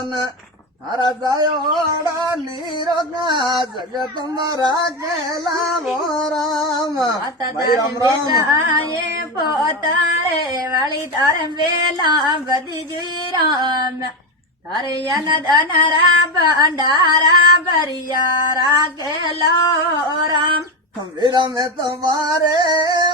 દોન તારા જાયોડા નીરોગા જગત મારા કેલા રામ ભાઈ રામ રામ પોતારે વાળી તારે વેલા બધી જોઈ રામ તારે અનદનરા ભંડારા ભરિયા રાખેલો રામ વીરા મેં તમારે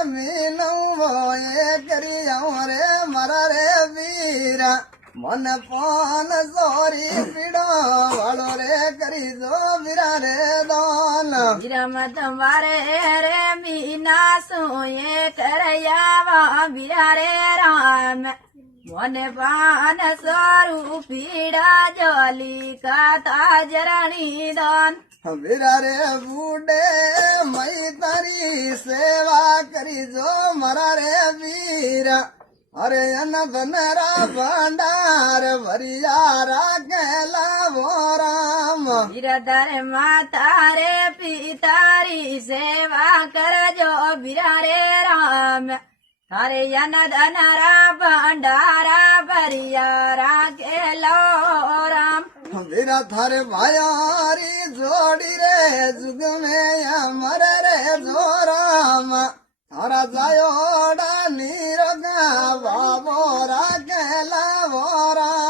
મીનવો એ કરી રે મારા રે વીરા મન પાન સોરી પીડો વાળો રે કરી દો વીરા રે દોન વિરમ તમારે રે મીના સોએ કરયાવા વીરા રે રામ મને પાન સ્વરૂપ પીડા જોલી કાતા જરણી દોન વીરા રે બુડે મય તારી સેવા કરી જો મારા રે વીરા અરે અન બનરા ભંડાર ભરિયા રાખેલા રામ વિરધારે માતા રે પિતારી સેવા કરજો વિરા રે રામ તારે અનદનરા ભંડારા ભરિયા રાખેલો રામ વીરા થારે ભાયારી જોડી રે જુગ મે અમર રે જો રામ તારા જાયોડા નીરગા બાબો રાખેલા રામ